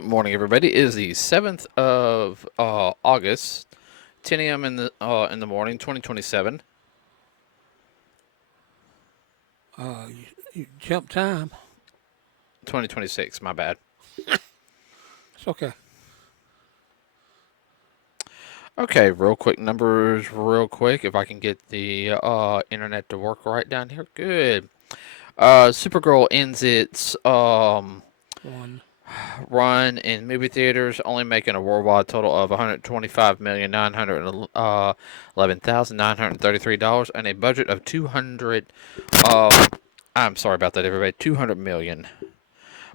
Good morning, everybody. It is the 7th of August, 10 a.m. in the morning, 2027. You jump time. 2026, my bad. It's okay. Okay, real quick numbers, real quick. If I can get the internet to work right down here. Good. Supergirl ends its One. run in movie theaters, only making a worldwide total of $125,911,933 and a budget of 200. I'm sorry about that, everybody. 200 million.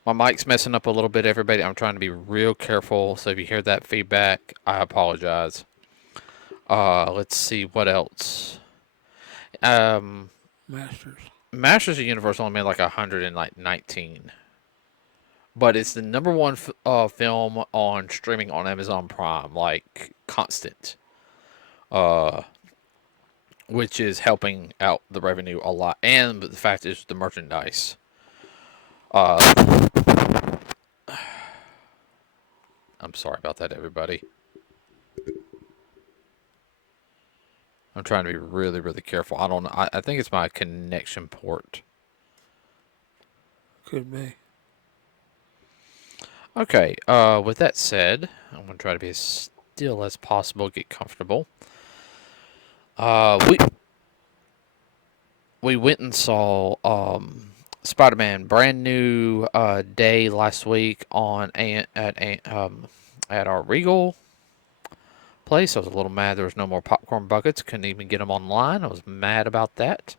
My mic's messing up a little bit, everybody. I'm trying to be real careful, so if you hear that feedback, I apologize. Let's see what else. Um, Masters. Masters of the Universe only made like 119. But it's the number one film on streaming on Amazon Prime, like constant, uh, which is helping out the revenue a lot. And the fact is the merchandise. Uh, I'm sorry about that, everybody. I'm trying to be really, really careful. I don't know. I think it's my connection port. Could be. Okay. With that said, I'm gonna try to be as still as possible. Get comfortable. We went and saw Spiderman Brand New Day last week at our Regal place. I was a little mad there was no more popcorn buckets. Couldn't even get them online. I was mad about that.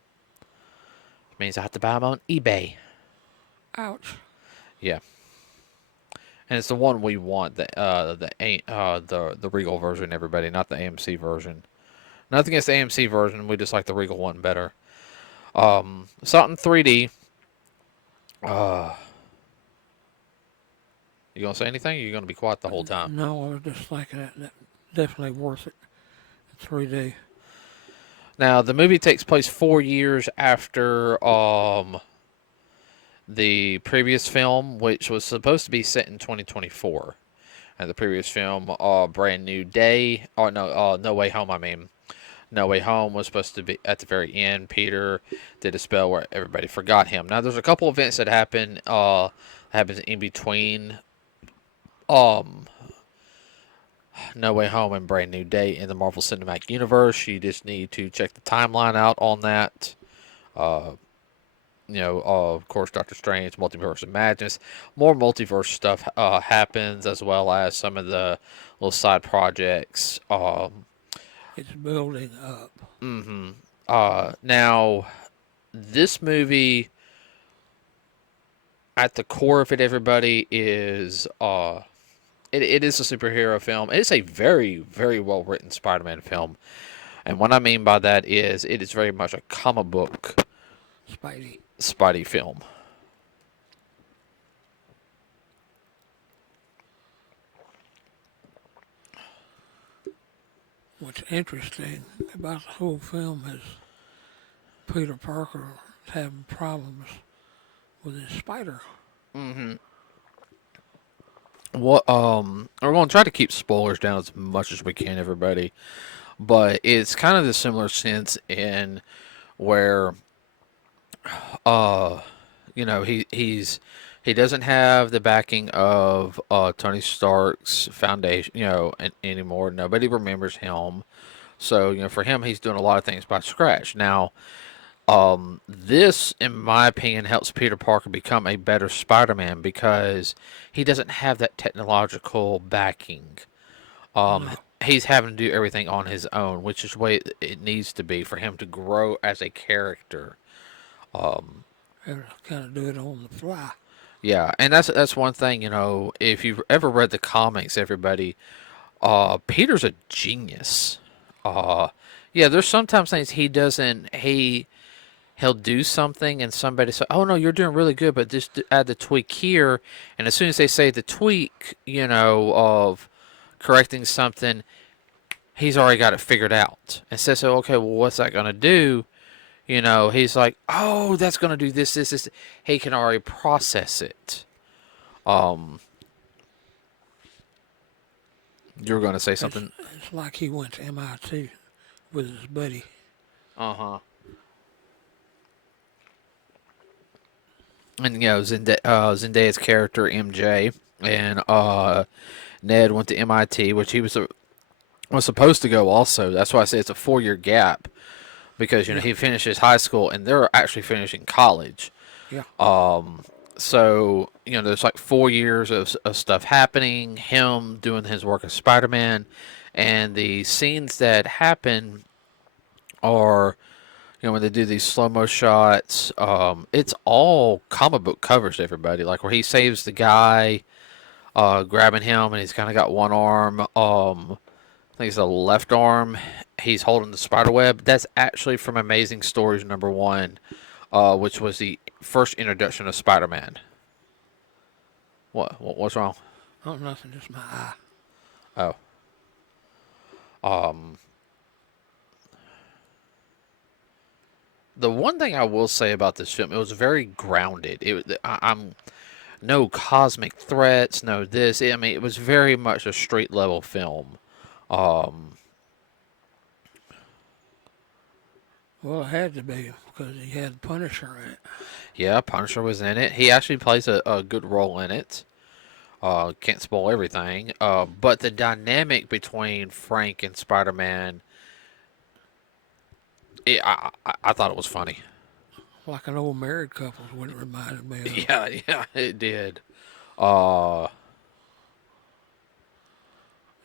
Which means I have to buy them on eBay. Ouch. Yeah, and it's the one we want, the Regal version, everybody, not the AMC version. Nothing against the AMC version. We just like the Regal one better. Saw it in 3D. You gonna say anything? Or you gonna be quiet the whole time? No, I was just thinking that definitely worth it. 3D. Now the movie takes place 4 years after the previous film, which was supposed to be set in 2024. And the previous film, Brand New Day, No Way Home. I mean, No Way Home was supposed to be at the very end. Peter did a spell where everybody forgot him. Now there's a couple events that happens in between um No Way Home and Brand New Day in the Marvel Cinematic Universe. You just need to check the timeline out on that. Uh, of course, Doctor Strange, Multiverse of Madness. More multiverse stuff happens, as well as some of the little side projects. It's building up. Now, this movie, at the core of it, everybody, is it is a superhero film. It's a very, very well written Spider-Man film. And what I mean by that is it is very much a comic book Spidey film. What's interesting about the whole film is Peter Parker having problems with his spider. We're going to try to keep spoilers down as much as we can, everybody. But it's kind of the similar sense in where, uh, he doesn't have the backing of Tony Stark's foundation, anymore. Nobody remembers him. So, for him, he's doing a lot of things by scratch. Now, this, in my opinion, helps Peter Parker become a better Spider-Man because he doesn't have that technological backing. No. He's having to do everything on his own, which is the way it needs to be for him to grow as a character. Have to kind of do it on the fly. Yeah, and that's one thing, if you've ever read the comics, everybody, Peter's a genius. Yeah, there's sometimes things he doesn't. He'll do something and somebody say, "Oh no, you're doing really good," but just add the tweak here. And as soon as they say the tweak, of correcting something, he's already got it figured out and says, "So okay, well, what's that gonna do?" He's like, "Oh, that's gonna do this, this, this." He can already process it. Um, You were going to say It's, something? it's like he went to MIT with his buddy. Uh huh. And Zendaya's character MJ and Ned went to MIT, which he was supposed to go also. That's why I say it's a 4 year gap because Yeah, he finishes high school and they're actually finishing college. yeah. So there's like 4 years of stuff happening. Him doing his work as Spider-Man, and the scenes that happen are when they do these slow mo shots. It's all comic book covers to everybody. Like where he saves the guy, grabbing him, and he's kind of got one arm. I think it's the left arm. He's holding the spider web. That's actually from Amazing Stories #1, which was the first introduction of Spider-Man. What's wrong? Oh, nothing, just my eye. Oh, um, the one thing I will say about this film, it was very grounded. I'm no cosmic threats, no this. I mean, it was very much a street level film. Um, Well, it had to be because he had Punisher in it. yeah, Punisher was in it. He actually plays a good role in it. Can't spoil everything. But the dynamic between Frank and Spider-Man, I thought it was funny. Like an old married couple is what it reminded me of. Yeah, yeah, it did. Uh,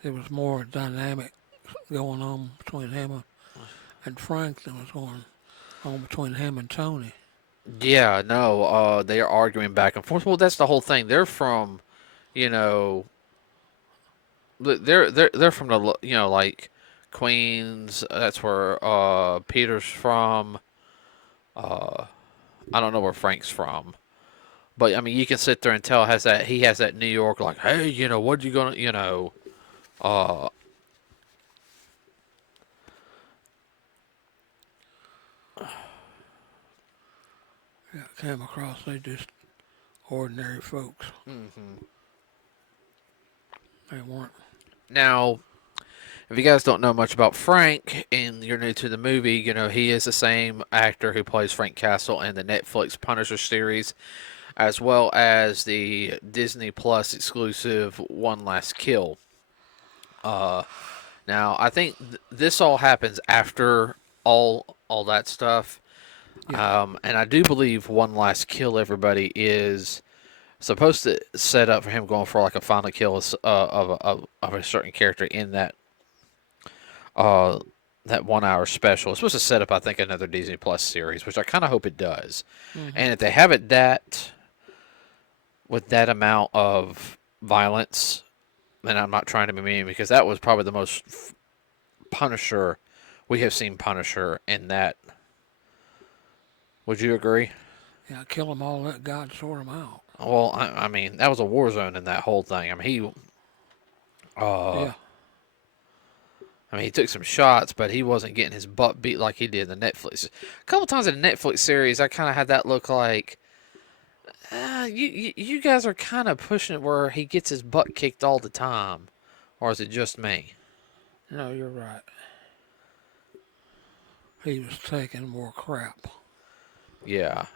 There was more dynamic going on between him and Frank than was going on between him and Tony. yeah, no, they are arguing back and forth. Well, that's the whole thing. They're from, you know, they're from the like Queens. That's where Peter's from. Uh, I don't know where Frank's from. But I mean, you can sit there and tell he has that New York like, hey, what you gonna, uh, Yeah, came across they just ordinary folks. hmm They weren't. Now, if you guys don't know much about Frank and you're new to the movie, he is the same actor who plays Frank Castle in the Netflix Punisher series, as well as the Disney Plus exclusive One Last Kill. Uh, Now, I think this all happens after all that stuff. Yeah, And I do believe One Last Kill, everybody, is supposed to set up for him going for like a final kill of a certain character in uh, that 1 hour special. It's supposed to set up, I think, another Disney Plus series, which I kind of hope it does. hmm, And if they have it with that amount of violence, and I'm not trying to be mean because that was probably the most Punisher we have seen Punisher in that. Would you agree? yeah. Kill them all. Let God sort them out. Well, I mean that was a war zone in that whole thing. Uh, Yeah, he took some shots, but he wasn't getting his butt beat like he did in the Netflix. A couple times in the Netflix series, I kind of had that look like, you guys are kind of pushing it where he gets his butt kicked all the time, or is it just me? no, you're right. He was taking more crap. Yeah.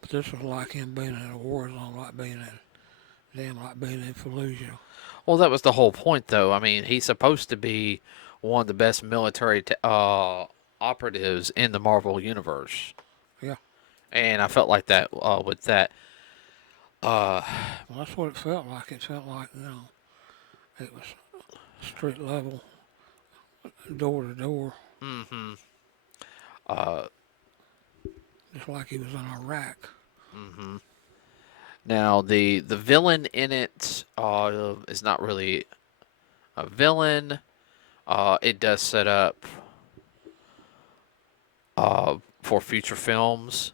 But this was like him being in a war zone, like being in Fallujah. Well, that was the whole point, though. I mean, he's supposed to be one of the best military operatives in the Marvel universe, Yeah, and I felt like that with that. Uh, well, that's what it felt like. It felt like it was street level, door to door, mm-hmm. Uh, just like he was in Iraq. mm-hmm. Now the villain in it is not really a villain. It does set up for future films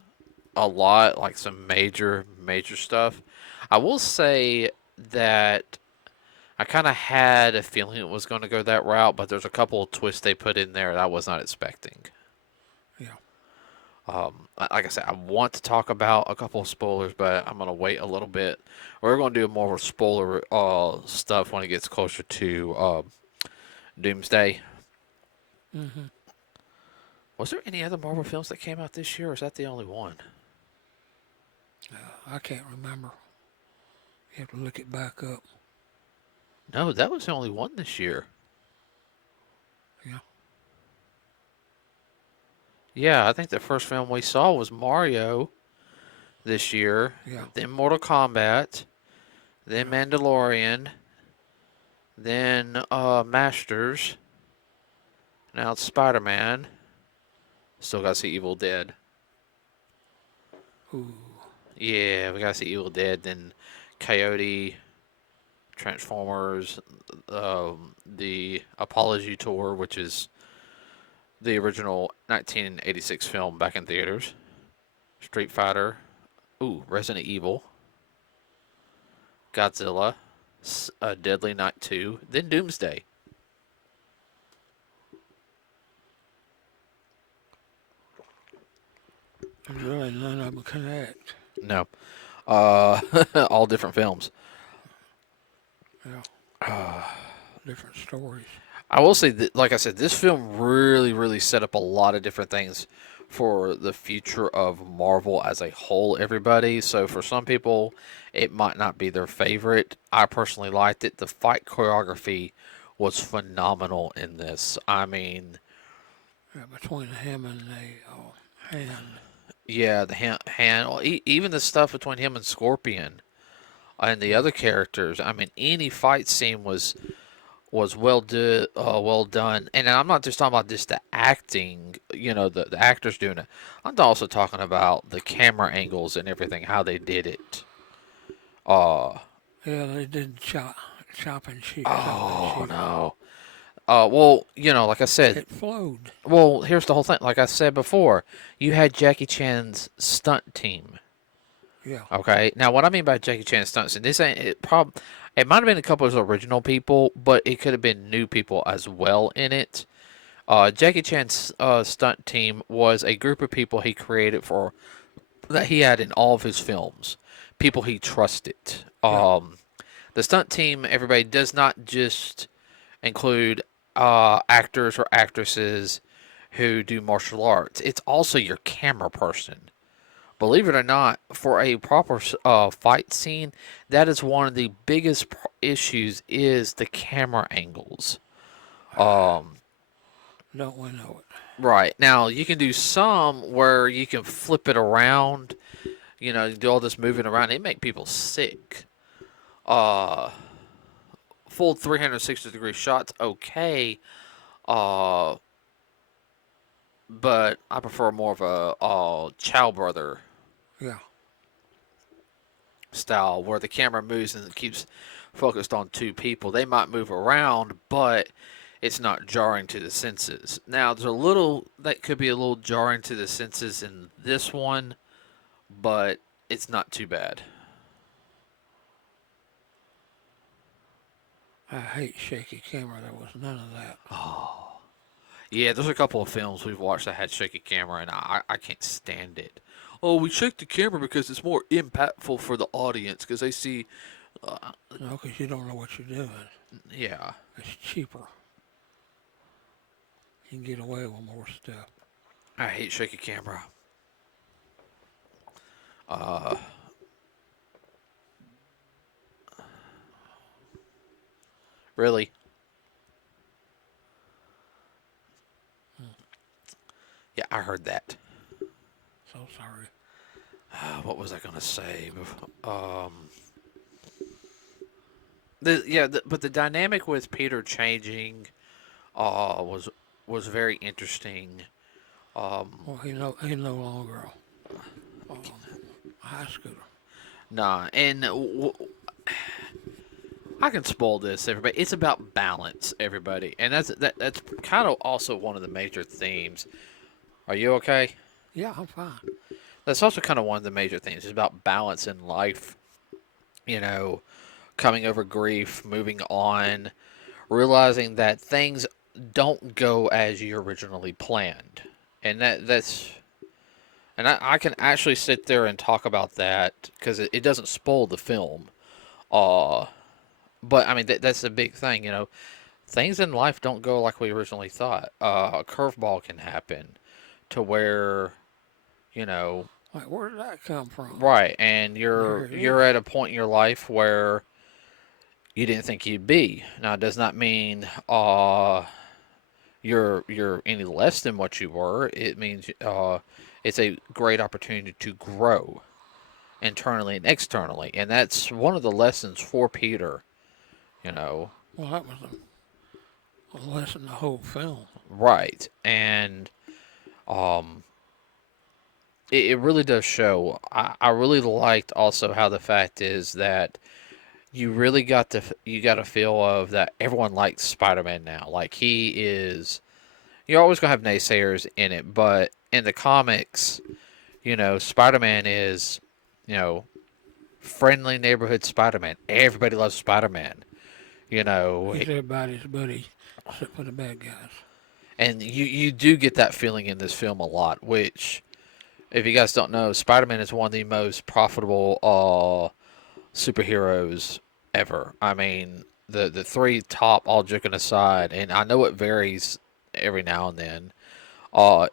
a lot, like some major stuff. I will say that I kind of had a feeling it was going to go that route, but there's a couple of twists they put in there that I was not expecting. Yeah, Like I said, I want to talk about a couple of spoilers, but I'm gonna wait a little bit. We're gonna do more spoiler stuff when it gets closer to Doomsday. Mm-hmm. Was there any other Marvel films that came out this year, or is that the only one? I can't remember. You have to look it back up. No, that was the only one this year. Yeah. Yeah, I think the first film we saw was Mario this year, Yeah. then Mortal Kombat, then Yeah. Mandalorian, then Masters. Now it's Spider-Man. Still got to see Evil Dead. Ooh. Yeah, we got to see Evil Dead, then Coyote, Transformers, the Apology Tour, which is the original 1986 film back in theaters. Street Fighter. Ooh, Resident Evil. Godzilla. Deadly Night 2. Then Doomsday. There's really none of them connect. No. All different films. Yeah. Different stories. I will say that, like I said, this film really, really set up a lot of different things for the future of Marvel as a whole, everybody. So for some people, it might not be their favorite. I personally liked it. The fight choreography was phenomenal in this. I mean, Yeah, between him and the hand. yeah, the hand even the stuff between him and Scorpion and the Yeah. other characters. I mean, any fight scene was well done. And I'm not just talking about just the acting, the actors doing it. I'm also talking about the camera angles and everything, how they did it. Uh, Yeah, they did chop and shoot, chop and oh shoot. no. Well, like I said, It flowed. well, here's the whole thing. Like I said before, you had Jackie Chan's stunt team. Yeah. Okay. Now, what I mean by Jackie Chan stunts, and this ain't it. It might have been a couple of original people, but it could have been new people as well in it. Jackie Chan's stunt team was a group of people he created for that he had in all of his films. People he trusted. Yeah. The stunt team, everybody, does not just include actors or actresses who do martial arts. It's also your camera person. Believe it or not, for a proper fight scene, that is one of the biggest issues is the camera angles. Um, Don't we know it? right. Now, you can do some where you can flip it around, do all this moving around. It make people sick. Uh, Full 360-degree shots, okay. Uh, but I prefer more of a Chow Brother Yeah. style where the camera moves and it keeps focused on two people. They might move around, but it's not jarring to the senses. Now, there's a little that could be a little jarring to the senses in this one, but it's not too bad. I hate shaky camera. There was none of that. Yeah, there's a couple of films we've watched that had shaky camera, and I can't stand it. Oh, we shake the camera because it's more impactful for the audience because they see. No, because you don't know what you're doing. Yeah, It's cheaper. You can get away with more stuff. I hate shaky camera. Really? Yeah, I heard that. So sorry. What was I gonna say? But the dynamic with Peter changing, was very interesting. Well, he no longer a high schooler. Nah, and I can spoil this, everybody. It's about balance, everybody, and that's kind of also one of the major themes. Are you okay? Yeah, I'm fine. That's also kind of one of the major themes. It's about balance in life. You know, coming over grief, moving on, realizing that things don't go as you originally planned, and that's And I can actually sit there and talk about that because it doesn't spoil the film. Uh, but I mean, that's the big thing, you know. Things in life don't go like we originally thought. A curveball can happen to where, you know, Like, where did that come from? right, and There it you're is. at a point in your life where you didn't think you'd be. Now, it does not mean you're any less than what you were. It means it's a great opportunity to grow internally and externally, and that's one of the lessons for Peter. You know, Well, that was a lesson the whole film. right, and um, it really does show. I really liked also how the fact is that you got a feel of that everyone likes Spider-Man now. Like he is, you're always gonna have naysayers in it, but in the comics, you know, Spider-Man is, you know, friendly neighborhood Spider-Man. Everybody loves Spider-Man. You know, He's everybody's buddy, except for the bad guys. and you do get that feeling in this film a lot. Which, if you guys don't know, Spider-Man is one of the most profitable superheroes ever. I mean, the three top, all joking aside, and I know it varies every now and then,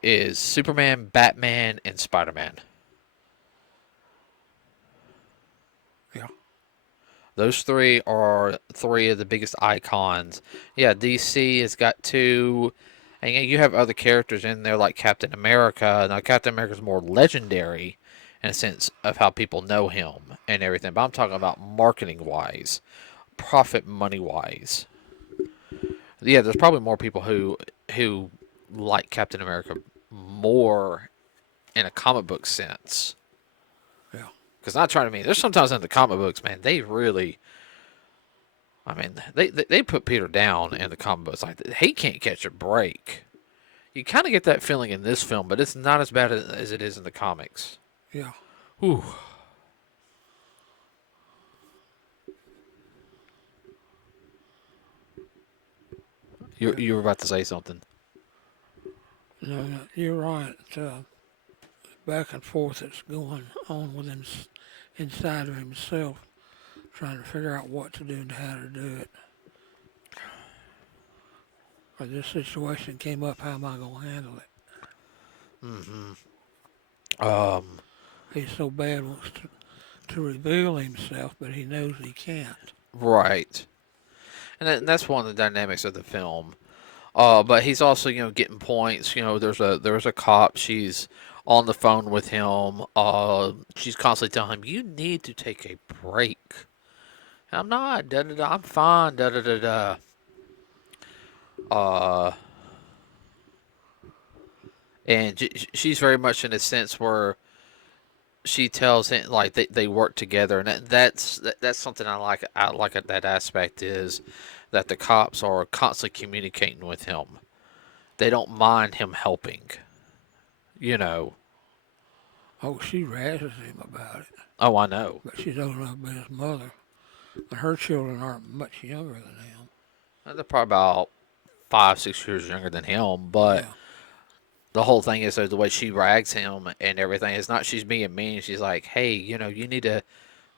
is Superman, Batman, and Spider-Man. Yeah. Those three are three of the biggest icons. Yeah, DC has got two, and yeah, you have other characters in there like Captain America. Now, Captain America is more legendary in a sense of how people know him and everything, but I'm talking about marketing wise, profit money wise. Yeah, there's probably more people who like Captain America more in a comic book sense. Yeah. Because not trying to mean, there's sometimes in the comic books, man, they really, I mean, they put Peter down in the comic books. Like, he can't catch a break. You kind of get that feeling in this film, but it's not as bad as it is in the comics. Yeah. Whew. Yeah. You were about to say something. No, no, you're right. Back and forth that's going on within inside of himself, trying to figure out what to do and how to do it. Or this situation came up, how am I going to handle it? Mm-hmm. Um, He's so bad, wants to reveal himself, but he knows he can't. right. And that's one of the dynamics of the film. But he's also, you know, getting points. You know, there's a cop. She's on the phone with him. She's constantly telling him, "You need to take a break." I'm not. Da da da. I'm fine. Da da da da. Uh, and she's very much in a sense where she tells him like they work together, and that's something I like. I like at that aspect is that the cops are constantly communicating with him. They don't mind him helping. You know. Oh, she razzes him about it, Oh, I know. but she's old enough to be his mother. And her children aren't much younger than him. They're probably about 5, 6 years younger than him, but Yeah, the whole thing is the way she rags him and everything. It's not she's being mean. She's like, hey, you know, you need to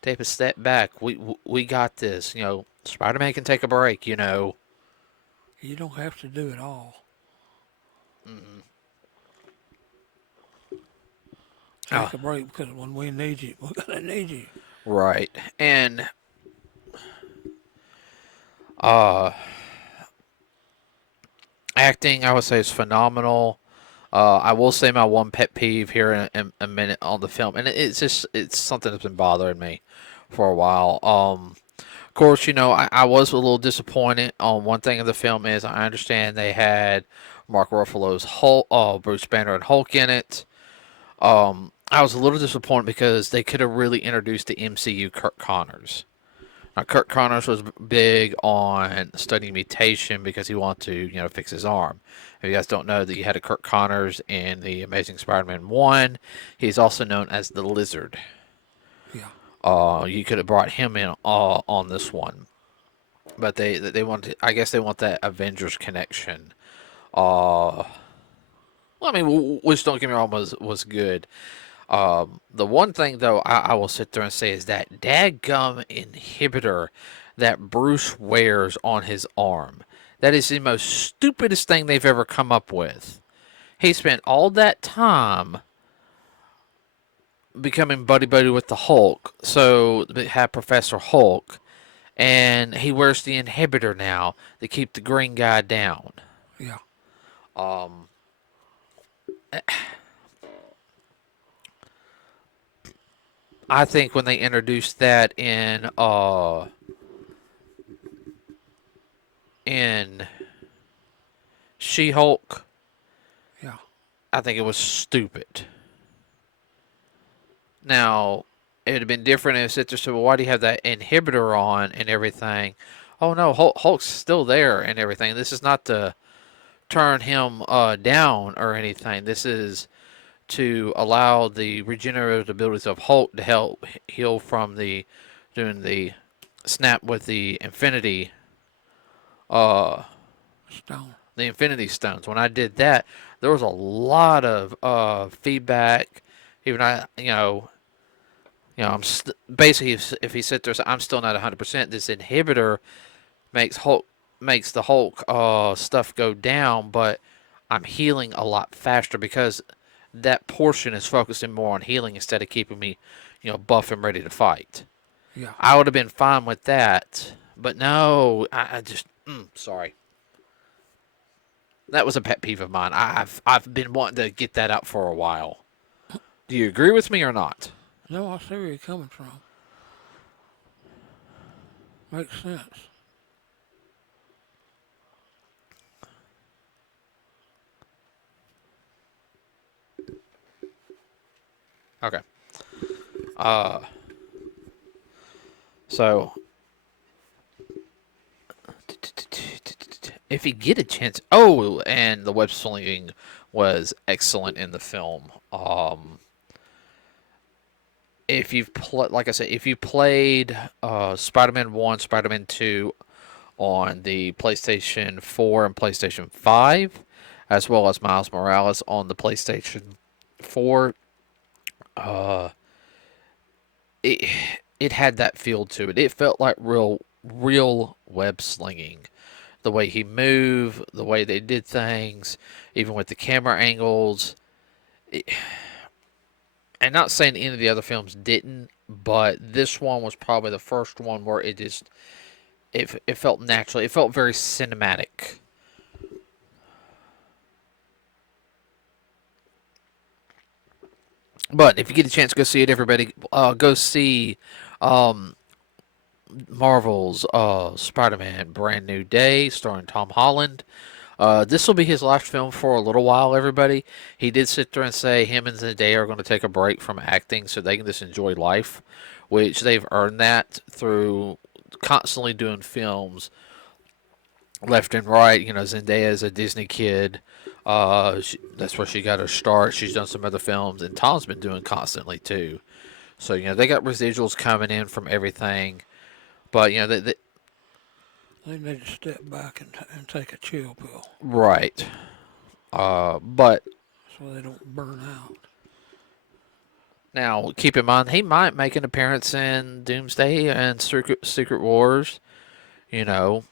take a step back. We got this. You know, Spider Man can take a break. You know. you don't have to do it all. Mm-hmm. Take a break because when we need you, we're gonna need you. Right. And uh, acting, I would say, is phenomenal. I will say my one pet peeve here in a minute on the film, and it's something that's been bothering me for a while. Of course, you know, I was a little disappointed on one thing of the film is I understand they had Mark Ruffalo's Hulk, Bruce Banner and Hulk in it. I was a little disappointed because they could have really introduced the MCU Kirk Connors. Now, Kirk Connors was big on studying mutation because he wanted to, you know, fix his arm. If you guys don't know that you had a Kirk Connors in the Amazing Spider-Man 1, he's also known as the Lizard. Yeah. You could have brought him in on this one, but they want to, I guess they want that Avengers connection. Uh, Well, I mean, which don't get me wrong was good. The one thing though I will sit there and say is that dadgum inhibitor that Bruce wears on his arm. That is the most stupidest thing they've ever come up with. He spent all that time becoming buddy buddy with the Hulk, so they have Professor Hulk, and he wears the inhibitor now to keep the green guy down. Yeah. Um, I think when they introduced that in She-Hulk, Yeah. I think it was stupid. Now, it'd have been different if Citrus said, well, why do you have that inhibitor on and everything? Oh no, Hulk's still there and everything. This is not to turn him down or anything. This is to allow the regenerative abilities of Hulk to help heal from doing the snap with uh Stone. the Infinity Stones. When I did that, there was a lot of feedback. Even I'm basically if he sits there, I'm still not 100%. This inhibitor makes the Hulk stuff go down, but I'm healing a lot faster because that portion is focusing more on healing instead of keeping me, buff and ready to fight. Yeah. I would have been fine with that, but no, I just sorry. That was a pet peeve of mine. I've been wanting to get that out for a while. Do you agree with me or not? No, I see where you're coming from. Makes sense. Okay. Uh, so if you get a chance, and the web slinging was excellent in the film. If you've like I said, if you played Spider-Man 1, Spider-Man 2 on the PlayStation 4 and PlayStation 5, as well as Miles Morales on the PlayStation 4, uh, it it had that feel to it. It felt like real web slinging. The way he moved, the way they did things, even with the camera angles. And not saying any of the other films didn't, but this one was probably the first one where it felt natural. It felt very cinematic. But if you get a chance, go see it, everybody. Go see um, Marvel's Spider-Man Brand New Day, starring Tom Holland. This will be his last film for a little while, everybody. He did sit there and say him and Zendaya are going to take a break from acting so they can just enjoy life, which they've earned that through constantly doing films left and right. Zendaya is a Disney kid. That's where she got her start. She's done some other films, and Tom's been doing constantly too. So they got residuals coming in from everything. But They need to step back and take a chill pill right. But so they don't burn out. now keep in mind he might make an appearance in Doomsday and Secret Wars. You know,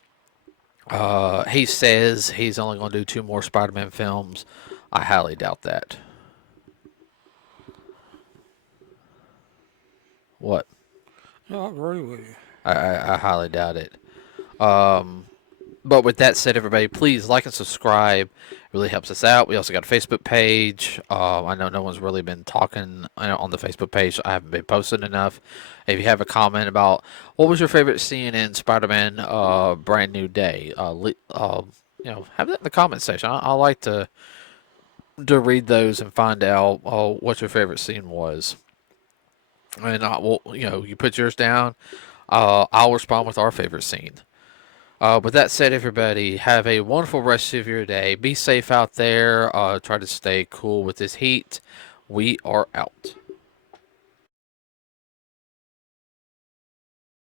he says he's only going to do 2 more Spider-Man films. I highly doubt that. What? No, I agree with you. I highly doubt it. But with that said, everybody, please like and subscribe. It really helps us out. We also got a Facebook page. I know no one's really been talking on the Facebook page. So I haven't been posting enough. If you have a comment about what was your favorite scene in Spider-Man Brand New Day, have that in the comment section. I like to read those and find out what your favorite scene was. And you put yours down. I'll respond with our favorite scene. With that said, everybody, have a wonderful rest of your day. Be safe out there. Try to stay cool with this heat. We are out.